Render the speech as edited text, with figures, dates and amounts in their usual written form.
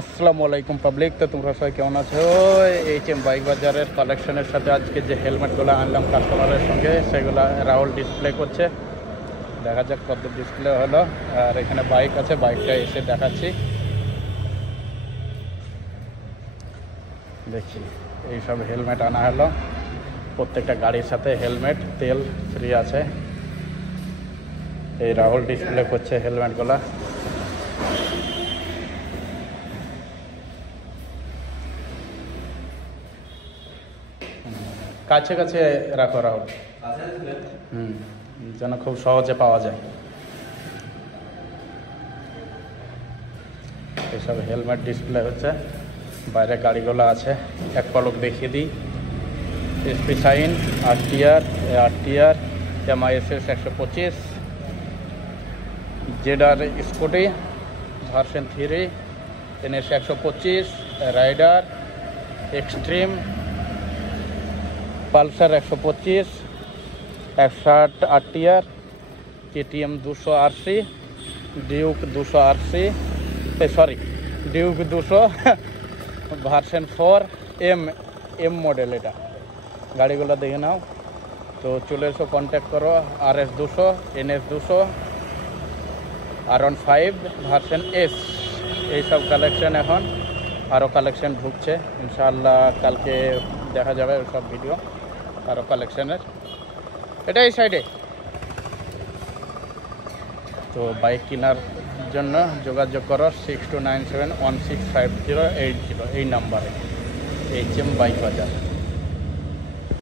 আসসালামু আলাইকুম পাবলিক, তো তোমরা সবাই কেমন আছো? এইচএম বাইক বাজারের কালেকশনের সাথে আজকে যে হেলমেটগুলো আনলাম কাস্টমারের সঙ্গে, সেগুলো রাহুল ডিসপ্লে করছে। দেখা যাক কত ডিসপ্লে হলো। আর এখানে বাইক আছে, বাইকটা এসে দেখাচ্ছি। দেখছি এইসব হেলমেট আনা হলো, প্রত্যেকটা গাড়ির সাথে হেলমেট, তেল ফ্রি আছে। এই রাহুল ডিসপ্লে করছে হেলমেটগুলো। কাছে কাছে রাখো রাহুল, যেন খুব সহজে পাওয়া যায়। এসব হেলমেট ডিসপ্লে হচ্ছে, বাইরে গাড়িগুলো আছে। এক পলক দেখিয়ে দিই। এসপি শাইন, আরটিআর, MISS 125, জেডার Scooty version 3, NS 125, Rider, Xtreme, Pulsar 125, 160 RTR, KTM 200 RC, Duke 200 RC, Duke 200 version 4 M model. এটা গাড়িগুলো দেখে নাও। তো চলে এসো, কন্ট্যাক্ট করো। RS 200, NS 200, R15 version S। এইসব কালেকশন এখন আরও কালেকশন ঢুকছে, ইনশাআল্লাহ কালকে দেখা যাবে সব ভিডিও আরও কালেকশনের। এটা এই সাইডে। তো বাইক কেনার জন্য যোগাযোগ করো 6297165080 এই নাম্বারে, এইচএম বাইক বাজার।